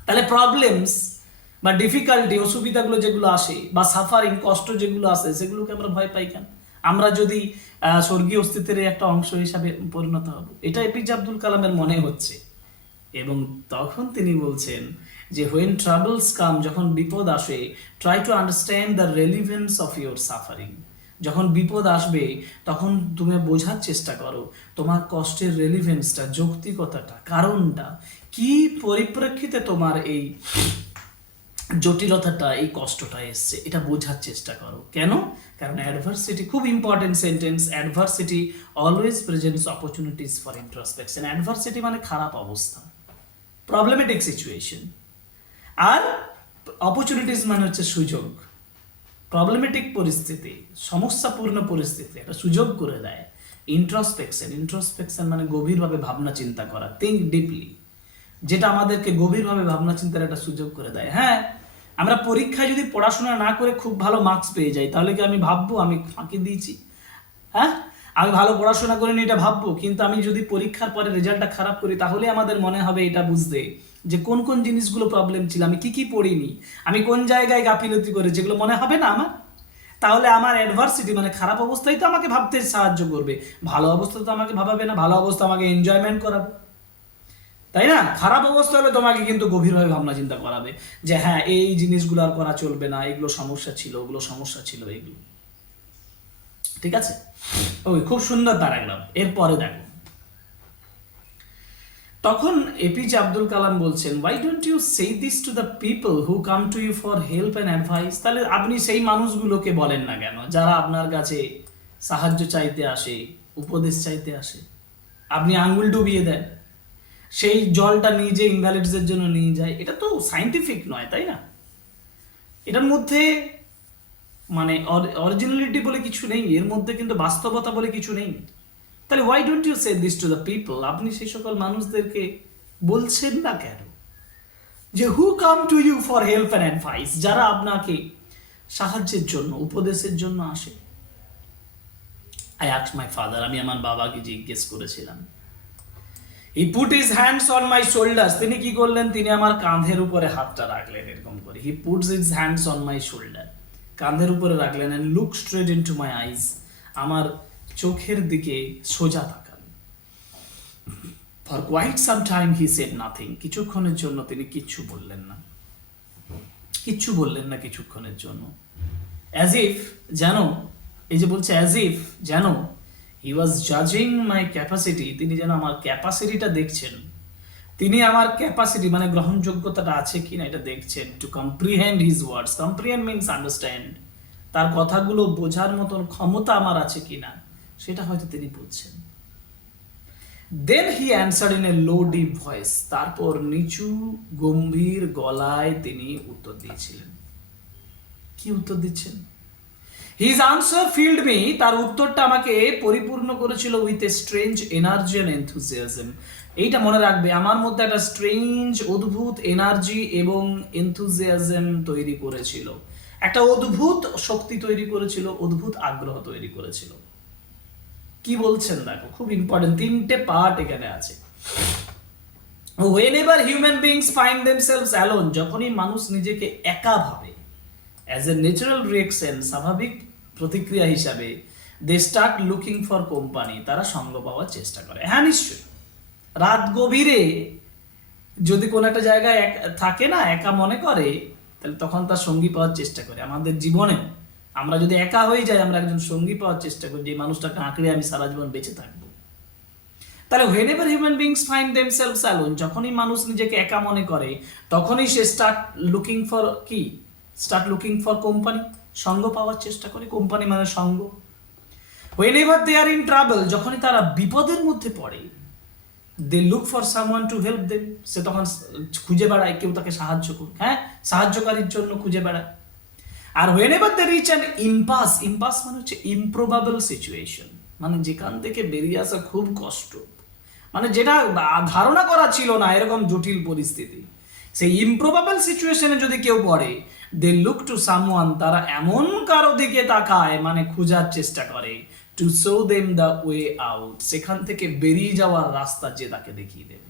তাহলে প্রবলেমস বা ডিফিকাল্টি, অসুবিধাগুলো যেগুলো আসে, বা সাফারিং, কষ্ট যেগুলো আসে, সেগুলোকে আমরা ভয় পাই কেন? আমরা যদি স্বর্গীয় অস্তিত্বের একটা অংশ হিসাবে পরিণত হব, এটা এপিজে আব্দুল কালামের মনে হচ্ছে। এবং তখন তিনি বলছেন যে হোয়েন ট্রাবলস কাম, যখন বিপদ আসে, try to understand the relevance of your suffering, যখন বিপদ আসবে তখন তুমি বোঝার চেষ্টা করো তোমার কষ্টের রেলিভেন্সটা, যৌক্তিকতাটা, কারণটা কি পরিপ্রেক্ষিতে তোমার এই জটিলতাটা, এই কষ্টটা এসছে, এটা বোঝার চেষ্টা করো। কেন? কারণ অ্যাডভার্সিটি, খুব important sentence, adversity always presents opportunities for introspection. Adversity মানে খারাপ অবস্থা, প্রবলেমেটিক সিচুয়েশন, আর অপরচুনিটিস মানে হচ্ছে সুযোগ। প্রবলেমেটিক পরিস্থিতি, সমস্যাপূর্ণ পরিস্থিতি একটা সুযোগ করে দেয়। ইন্ট্রোস্পেকশন মানে গভীরভাবে ভাবনা চিন্তা করা, থিঙ্ক ডিপলি, যেটা আমাদেরকে গভীরভাবে ভাবনা চিন্তার একটা সুযোগ করে দেয়। হ্যাঁ, আমরা পরীক্ষায় যদি পড়াশোনা না করে খুব ভালো মার্কস পেয়ে যাই, তাহলে কি আমি ভাববো আমি ফাঁকি দিয়েছি? হ্যাঁ, আমি ভালো পড়াশোনা করিনি এটা ভাববো, কিন্তু আমি যদি পরীক্ষার পরে রেজাল্টটা খারাপ করি, তাহলে আমাদের মনে হবে এটা বুঝতে যে কোন কোন জিনিসগুলো প্রবলেম ছিল, আমি কি কি পড়িনি, আমি কোন জায়গায় গাফিলতি করে, যেগুলো মনে হবে না আমার। তাহলে আমার অ্যাডভার্সিটি মানে খারাপ অবস্থায় তো আমাকে ভাবতে সাহায্য করবে, ভালো অবস্থা তো আমাকে ভাবাবে না, ভালো অবস্থা আমাকে এনজয়মেন্ট করাবে, তাই না? খারাপ অবস্থা হলে তোমাকে কিন্তু গভীরভাবে ভাবনা চিন্তা করাবে যে হ্যাঁ এই জিনিসগুলো আর করা চলবে না, এগুলো সমস্যা ছিল, ওগুলো সমস্যা ছিল, এগুলো। ঠিক আছে, ওই খুব সুন্দর প্যারাগ্রাফ। এরপরে দেখো, তখন এপিজে আব্দুল কালাম বলছেন, why don't you say this to the people who come to you for help and advice? তাহলে আপনি সেই মানুষগুলোকে বলেন না কেন যারা আপনার কাছে সাহায্য চাইতে আসে, উপদেশ চাইতে আসে? আপনি আঙ্গুল ডুবিয়ে দেন, সেই জলটা নিজে ইনভ্যালিডসের জন্য নিয়ে যায়, এটা তো সাইন্টিফিক নয়, তাই না? এটার মধ্যে মানে অরিজিনালিটি বলে কিছু নেই, এর মধ্যে কিন্তু বাস্তবতা বলে কিছু নেই। তাহলে why don't you say this to the people? আপনি সেই সকল মানুষদেরকে বলছেন না কেন যে who come to you for help and advice, যারা আপনাকে সাহায্যের জন্য, উপদেশের জন্য আসে? আই আস্কড মাই ফাদার, আমি আমার বাবাকে জিজ্ঞেস করেছিলাম। He put his hands on my shoulders, তিনি কি করলেন? তিনি আমার কাঁধের উপরে হাতটা রাখলেন এরকম করে। He puts his hands on my shoulder, কাঁধের উপরে রাখলেন, and look straight into my eyes, আমার চোখের দিকে সোজা তাকান। For quite some time he said nothing, কিছুক্ষণের জন্য তিনি কিচ্ছু বললেন না, কিচ্ছু বললেন না কিছুক্ষণের জন্য। অ্যাজ ইফ, যেন, এই যে বলছে অ্যাজ ইফ, যেন হি ওয়াজ জাজিং মাই ক্যাপাসিটি, তিনি যেন আমার ক্যাপাসিটিটা দেখছেন, তিনি আমার ক্যাপাসিটি মানে গ্রহণযোগ্যতাটা আছে কিনা এটা দেখছেন। To comprehend his words, comprehend means understand, তার কথাগুলো বোঝার মতন ক্ষমতা আমার আছে কিনা সেটা হয়তো তিনি বুঝছেন। Then he answered in a low deep voice, তারপর নিচু গম্ভীর গলায় তিনি উত্তর দিয়েছিলেন। কি উত্তর দিচ্ছেন? হিজ আনসার ফিল্ড মি, তার উত্তরটা আমাকে পরিপূর্ণ করেছিল with a strange energy and enthusiasm. এইটা মনে রাখবে, আমার মধ্যে একটা স্ট্রেঞ্জ, অদ্ভুত এনার্জি এবং এনথুজিয়াজম তৈরি করেছিল, একটা অদ্ভুত শক্তি তৈরি করেছিল, অদ্ভুত আগ্রহ তৈরি করেছিল। কি বলছেন দেখো, খুব ইম্পর্টেন্ট, তিনটে পার্ট এখানে আছে। whenever human beings find themselves alone, যখনই মানুষ নিজেকে একা ভাবে, as a natural reaction, স্বাভাবিক প্রতিক্রিয়া হিসাবে, they start looking for company, তারা সঙ্গ পাওয়ার চেষ্টা করে। হ্যাঁ নিশ্চয়ই, রাত গভীরে যদি কোনো একটা জায়গায় থাকে না, একা মনে করে, তাহলে তখন তার সঙ্গী পাওয়ার চেষ্টা করে। আমাদের জীবনে আমরা যদি একা হয়ে যাই, আমরা একজন সঙ্গী পাওয়ার চেষ্টা করি, যে মানুষটাকে আঁকড়ে আমি সারা জীবন বেঁচে থাকবো। তাহলে whenever human beings find themselves alone, যখনই মানুষ নিজেকে একা মনে করে, তখনই সে স্টার্ট লুকিং ফর কোম্পানি, সঙ্গ পাওয়ার চেষ্টা করে। কোম্পানি মানে সঙ্গ। whenever they are in trouble, যখনই তারা বিপদের মধ্যে পড়ে, they look for someone to help them, সে তখন খুঁজে বেড়ায় কেউ তাকে সাহায্য করুক, হ্যাঁ, সাহায্যকারীর জন্য খুঁজে বেড়ায়। আর whenever they reach an impasse মানে হচ্ছে improbable situation, মানে যেখান থেকে বেরিয়ে আসা খুব কষ্ট, মানে যেটা ধারণা করা ছিল না, এরকম জটিল পরিস্থিতি, সেই ইমপ্রবাবল সিচুয়েশনে যদি কেউ পড়ে, দে লুক টু সামওয়ান, তারা এমন কারো দিকে তাকায়, মানে খোঁজার চেষ্টা করে, two show them the way out, সেখান থেকে বেরিয়ে যাওয়ার রাস্তা যে তাকে দেখিয়ে দেবে।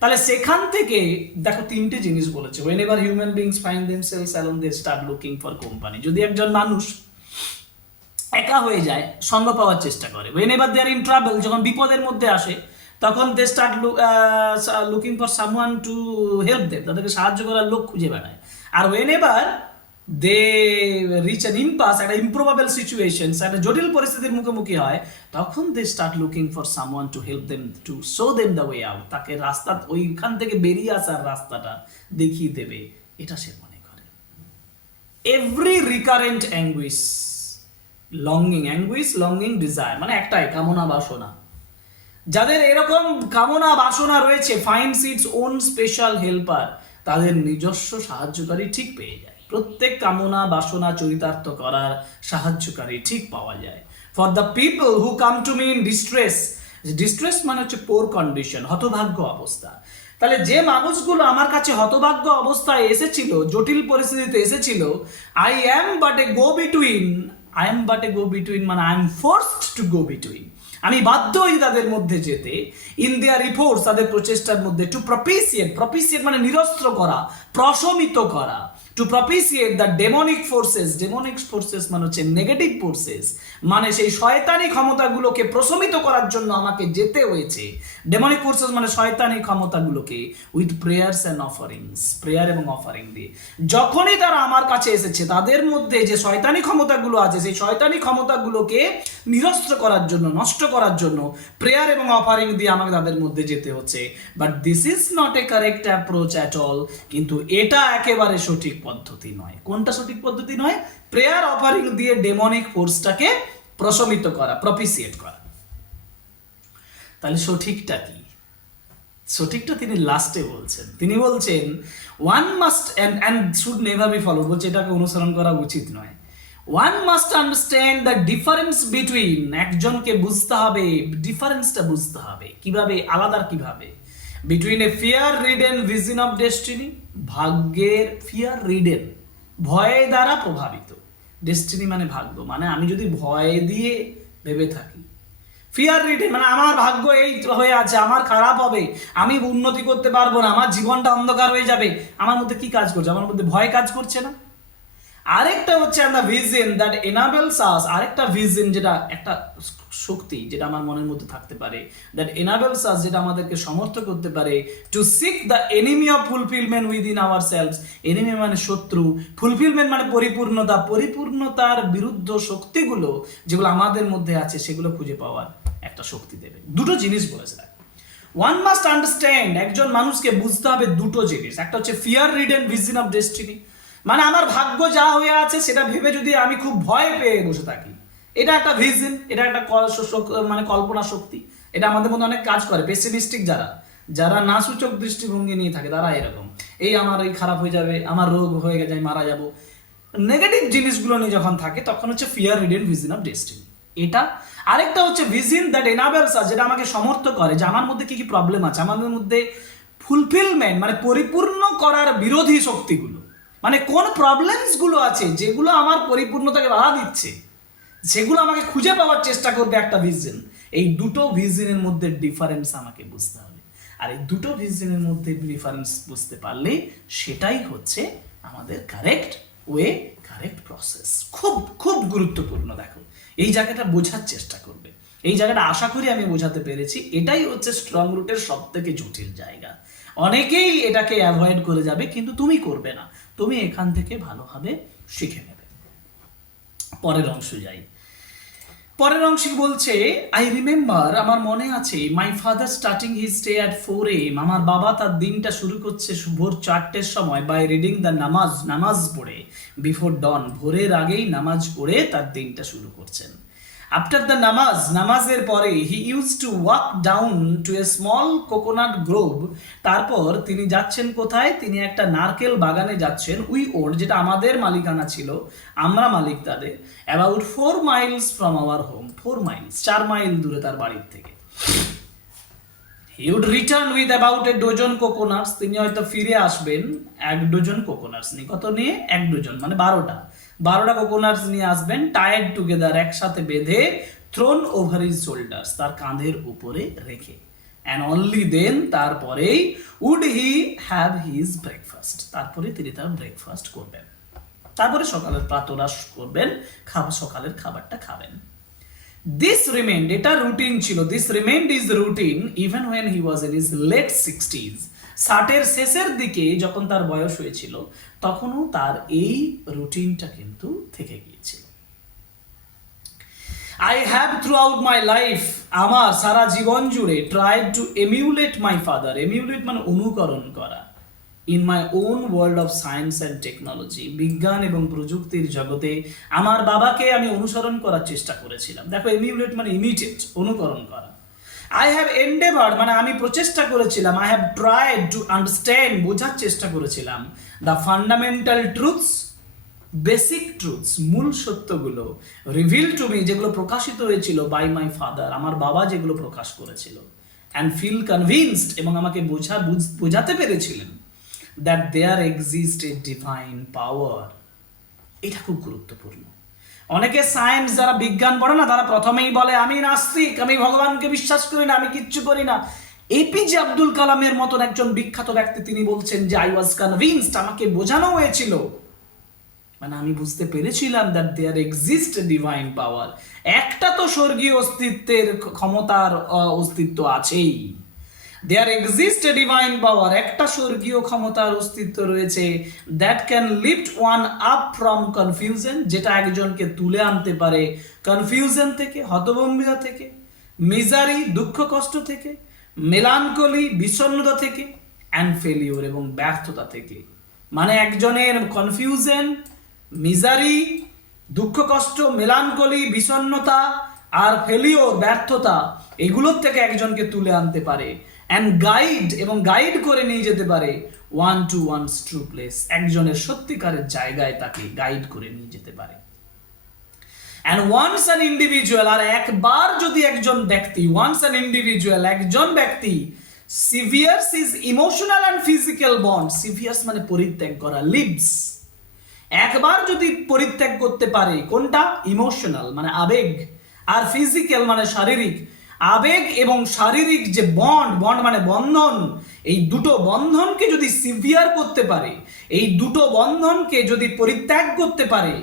তাহলে সেখান থেকে দেখো তিনটে জিনিস বলেছে, whenever human beings find themselves alone, they start looking for company, যদি একজন মানুষ একা হয়ে যায়, সঙ্গ পাওয়ার চেষ্টা করে। whenever they are in trouble, যখন বিপদের মধ্যে আসে, তখন they start looking for someone to help them, তাদেরকে সাহায্য করার লোক খুঁজে বেড়ায়। আর whenever they reach an impasse, একটা ইম্প্রোবাবল সিচুয়েশন, একটা জটিল পরিস্থিতির মুখোমুখি হয়, তখন they start looking for someone to help them, to show them the way out, তাকে রাস্তা, ওইখান থেকে বেরিয়ে আসার রাস্তাটা দেখিয়ে দেবে, এটা সে মনে করে। Every recurrent anguish, longing desire, মানে একটাই, কামনা বাসনা। যাদের এরকম কামনা বাসনা রয়েছে, finds its own special helper, তাদের নিজস্ব সাহায্যকারী ঠিক পেয়ে যায়। প্রত্যেক কামনা বাসনা চরিতার্থ করার সাহায্যকারী ঠিক পাওয়া যায়। For the people who come to me in distress, distress মানে হচ্ছে পোর কন্ডিশন, হতভাগ্য অবস্থা। তাহলে যে মানুষগুলো আমার কাছে হতভাগ্য অবস্থায় এসেছিল, জটিল পরিস্থিতিতে এসেছিল, I am but a go between, মানে I am forced to go between, আমি বাধ্য হই তাদের মধ্যে যেতে, ইন দেয়ার রিপোর্টস, তাদের প্রচেষ্টার মধ্যে, টু প্রপিসিয়েট মানে নিরস্ত্র করা, প্রশমিত করা, টু প্রপিসিয়েট দ্য ডেমনিক ফোর্সেস মানে হচ্ছে নেগেটিভ ফোর্সেস, মানে সেই শয়তানি ক্ষমতাগুলোকে প্রশমিত করার জন্য আমাকে যেতে হয়েছে। ডেমনিক ফোর্সেস মানে শয়তানি ক্ষমতাগুলোকে, with prayers and offerings, prayer এবং অফারিং দিয়ে। যখনই তারা আমার কাছে এসেছে, তাদের মধ্যে যে শয়তানি ক্ষমতাগুলো আছে, সেই শয়তানি ক্ষমতাগুলোকে নিরস্ত্র করার জন্য, নষ্ট করার জন্য প্রেয়ার এবং অফারিং দিয়ে আমাকে তাদের মধ্যে যেতে হচ্ছে। But this is not a correct approach at all, কিন্তু এটা একেবারে সঠিক পদ্ধতি নয়। কোনটা সঠিক পদ্ধতি নয়? প্রেয়ার অফারিং দিয়ে ডেমনিক ফোর্সটাকে প্রশমিত করা, প্রপিসিয়েট করা। তাহলে সঠিকটা কি? সঠিকটা তিনি লাস্টে বলছেন। তিনি বলছেন one must and should never be follow, বলছে এটাকে অনুসরণ করা উচিত নয়। One must understand the difference between, একজনকে বুঝতে হবে, ডিফারেন্সটা বুঝতে হবে। কিভাবে? আলাদা কিভাবে? Between A fear ridden vision of destiny, ভাগ্যের, ফিয়ার রিডেন ভয় দ্বারা প্রভাবিত, ডেস্টিনি মানে ভাগ্য, মানে আমি যদি ভয় দিয়ে ভেবে থাকি, ফিয়ার রিডেন মানে আমার ভাগ্য এই হয়ে আছে, আমার খারাপ হবে, আমি উন্নতি করতে পারবো না, আমার জীবনটা অন্ধকার হয়ে যাবে, আমার মধ্যে কি কাজ করছে? আমার মধ্যে ভয় কাজ করছে না? আরেকটা হচ্ছে দ্য ভিজন দ্যাট এনাবেলস আস, আরেকটা ভিজন যেটা একটা শক্তি যেটা আমার মনের মধ্যে থাকতে পারে, দ্যাট এনাবেলস আস, যেটা আমাদেরকে সমর্থ করতে পারে, to seek the enemy of fulfilment within ourselves, enemy মানে শত্রু, ফুলফিলমেন্ট মানে পরিপূর্ণতা, পরিপূর্ণতার বিরুদ্ধ শক্তিগুলো যেগুলো আমাদের মধ্যে আছে সেগুলো খুঁজে পাওয়ার একটা শক্তি দেবে। দুটো জিনিস বলেছে। ওয়ান মাস্ট আন্ডারস্ট্যান্ড, একজন মানুষকে বুঝতে হবে দুটো জিনিস, একটা হচ্ছে fear ridden vision of destiny, মানে আমার ভাগ্য যা হয়ে আছে সেটা ভেবে যদি আমি খুব ভয় পেয়ে বসে থাকি, এটা একটা ভিজন, এটা একটা মানে কল্পনা শক্তি, এটা আমাদের মধ্যে অনেক কাজ করে। পেসিমিস্টিক যারা না সূচক দৃষ্টিভঙ্গি নিয়ে থাকে তারা এরকম, এই আমার এই খারাপ হয়ে যাবে, আমার রোগ হয়ে গেছে, আমি মারা যাব, নেগেটিভ জিনিসগুলো নিয়ে যখন থাকে তখন হচ্ছে fear ridden vision of destiny এটা। আরেকটা হচ্ছে ভিজন দ্যাট এনাবেলস আস, যেটা আমাকে সমর্থ করে যে আমার মধ্যে কি কি প্রবলেম আছে, আমাদের মধ্যে ফুলফিলমেন্ট মানে পরিপূর্ণ করার বিরোধী শক্তিগুলো, মানে কোন প্রবলেমসগুলো আছে যেগুলো আমার পরিপূর্ণতাকে বাধা দিচ্ছে, সেগুলো আমাকে খুঁজে পাওয়ার চেষ্টা করবে একটা ভিজন। এই দুটো ভিজনের মধ্যে ডিফারেন্স আমাকে বুঝতে হবে, আর এই দুটো ভিজনের মধ্যে ডিফারেন্স বুঝতে পারলে সেটাই হচ্ছে আমাদের কারেক্ট ওয়ে, কারেক্ট প্রসেস। খুব খুব গুরুত্বপূর্ণ। দেখো এই জায়গাটা বোঝার চেষ্টা করবে, এই জায়গাটা আশা করি আমি বোঝাতে পেরেছি। এটাই হচ্ছে স্ট্রং রুটের সব থেকে জটিল জায়গা। অনেকেই এটাকে অ্যাভয়েড করে যাবে, কিন্তু তুমি করবে না, তুমি এখান থেকে ভালোভাবে শিখে নেবে। পরের অংশ যাই। পরের অংশে বলছে আই রিমেম্বার, আমার মনে আছে, my father starting his day at 4 AM, আমার বাবা তার দিনটা শুরু করছে ভোর 4টের সময়, বাই রিডিং দ্য নামাজ পড়ে, বিফোর ডন, ভোরের আগেই নামাজ পড়ে তার দিনটা শুরু করছেন। আফটার দ্য নামাজের পরে he use to walk down to a small coconut Grove, তারপর তিনি যাচ্ছেন কোথায়? তিনি একটা নারকেল বাগানে যাচ্ছেন। উই ওন, যেটা আমাদের মালিকানা ছিল, আমরা মালিক তাদের। About 4 miles from our home, 4 miles 4 mile দূরে তার বাড়ির থেকে। He would return with about a dozen coconuts, তিনি হয়তো ফিরে আসবেন 1 ডজন কোকোনাটস নিয়ে। কত নিয়ে? 1 ডজন মানে 12টা কোকোনাটস নিয়ে আসবেন, টায়ার্ড টুগেদার, একসাথে বেঁধে, থ্রোন ওভার হিজ শোল্ডার্স, তার কাঁধের উপরে রেখে, অ্যান্ড অনলি দেন, তারপরেই, would he have his breakfast, তারপরে তিনি তার ব্রেকফাস্ট করবেন, তারপরে সকালের প্রাতরাশ করবেন, সকালের খাবারটা খাবেন। দিস রিমেন্ড, এটা রুটিন ছিল, this remained is routine even when he was in his late 60s, ষাটের শেষের দিকে যখন তার বয়স হয়েছিল তখনও তার এই রুটিনটা কিন্তু থেকে গিয়েছিল। I have throughout my life, আমার সারা জীবন জুড়ে tried to emulate my father. Emulate মানে অনুকরণ করা। In my own world of science and technology, বিজ্ঞান এবং প্রযুক্তির জগতে আমার বাবাকে আমি অনুসরণ করার চেষ্টা করেছিলাম। দেখো, emulate মানে imitate, অনুকরণ করা। I have endeavored মানে আমি প্রচেষ্টা করেছিলাম, I have tried to understand, বোঝার চেষ্টা করেছিলাম, the fundamental truths, basic truths, মূল সত্যগুলো, রিভিল টু মি, যেগুলো প্রকাশিত হয়েছিল বাই মাই ফাদার, আমার বাবা যেগুলো প্রকাশ করেছিল, অ্যান্ড ফিল কনভিন্সড, এবং আমাকে বোঝাতে পেরেছিলেন, that there exist a divine power. এটা খুব গুরুত্বপূর্ণ। অনেকে সায়েন্স, যারা বিজ্ঞান পড়ে না, তারা প্রথমেই বলে আমি নাস্তিক, আমি ভগবানকে বিশ্বাস করি না, আমি কিচ্ছু করি না। এপিজে আব্দুল কালামের মতন একজন বিখ্যাত ব্যক্তি, তিনি বলছেন যে আই ওয়াজ কনভিন্সড, আমাকে বোঝানো হয়েছিল, মানে আমি বুঝতে পেরেছিলাম that there exist divine power, একটা তো স্বর্গীয় অস্তিত্বের ক্ষমতার অস্তিত্ব আছেই। দেয়ার এক্সিস্ট ডিভাইন পাওয়ার, একটা স্বর্গীয় ক্ষমতার অস্তিত্ব রয়েছে, that can lift one up from confusion, যেটা একজনকে তুলে আনতে পারে কনফিউশন থেকে, হতভম্বিতা থেকে, মিজারি, দুঃখ কষ্ট থেকে, মেলানকলি, বিষণ্ণতা থেকে, অ্যান্ড ফেলিওর, এবং ব্যর্থতা থেকে। মানে একজনের কনফিউশন, মিজারি, দুঃখ কষ্ট, মেলানকলি, বিষণ্ণতা আর ফেলিওর, ব্যর্থতা, এগুলোর থেকে একজনকে তুলে আনতে পারে, অ্যান্ড গাইড, এবং গাইড করে নিয়ে যেতে পারে one to one's true place, একজনের সত্যিকারের জায়গায় তাকে গাইড করে নিয়ে যেতে পারে। অ্যান্ড ওয়ান্স অ্যান ইন্ডিভিজুয়াল, আর একবার যদি একজন ব্যক্তি, ওয়ান্স অ্যান ইন্ডিভিজুয়াল, একজন ব্যক্তি, severs is emotional and physical bond, severs মানে পরিত্যাগ করা, লিভস, একবার যদি পরিত্যাগ করতে পারে, কোনটা? ইমোশনাল মানে আবেগ, আর ফিজিক্যাল মানে শারীরিক। আবেগ এবং শারীরিক যে বন্ড, বন্ড মানে বন্ধন, এই দুটো বন্ধনকে যদি সিভিয়ার করতে পারে, এই দুটো বন্ধনকে যদি পরিত্যাগ করতে পারে,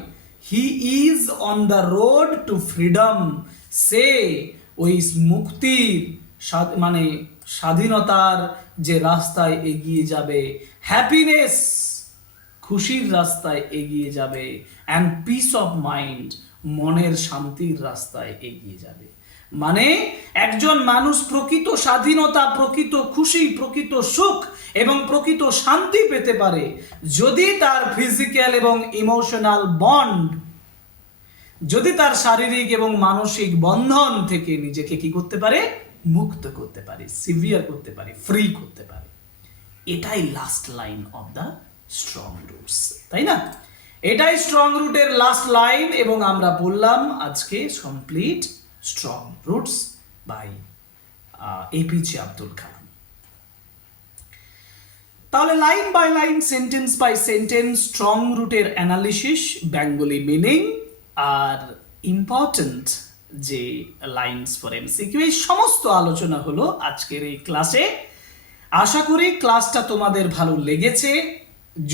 he is on the road to freedom, সে ওই মুক্তির মানে স্বাধীনতার যে রাস্তায় এগিয়ে যাবে, হ্যাপিনেস, খুশির রাস্তায় এগিয়ে যাবে, অ্যান্ড পিস অফ মাইন্ড, মনের শান্তির রাস্তায় এগিয়ে যাবে। মানে একজন মানুষ প্রকৃত স্বাধীনতা, প্রকৃত খুশি, প্রকৃত সুখ এবং প্রকৃত শান্তি পেতে পারে যদি তার ফিজিক্যাল এবং ইমোশনাল বন্ড, যদি তার শারীরিক এবং মানসিক বন্ধন থেকে নিজেকে কি করতে পারে? মুক্ত করতে পারে, সিভিয়ার করতে পারে, ফ্রি করতে পারে। এটাই last line of the strong roots, তাই না? এটাই স্ট্রং রুটের লাস্ট লাইন, এবং আমরা বললাম আজকে complete strong roots by APJ Abdul Kalam. তাহলে line by line, sentence by sentence, strong রুটের অ্যানালিসিস, বেঙ্গলি মিনিং, আর ইম্পর্টেন্ট যে লাইন্স ফর এমসিকিউ, এই সমস্ত আলোচনা হলো আজকের এই ক্লাসে। আশা করি ক্লাসটা তোমাদের ভালো লেগেছে।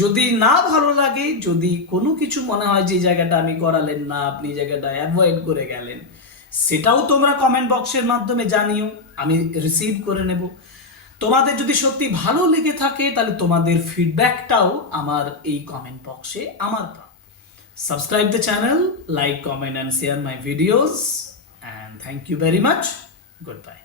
যদি না ভালো লাগে, যদি কোনো কিছু মনে হয় যে জায়গাটা আমি করালেন না, আপনি জায়গাটা অ্যাভয়েড করে গেলেন, সেটাও তোমরা কমেন্ট বক্সের মাধ্যমে জানিও, আমি রিসিভ করে নেব। তোমাদের যদি সত্যি ভালো লেগে থাকে তাহলে তোমাদের ফিডব্যাকটাও আমার এই কমেন্ট বক্সে আমার পাও। Subscribe the channel, like, comment and share my videos, and thank you very much. Goodbye.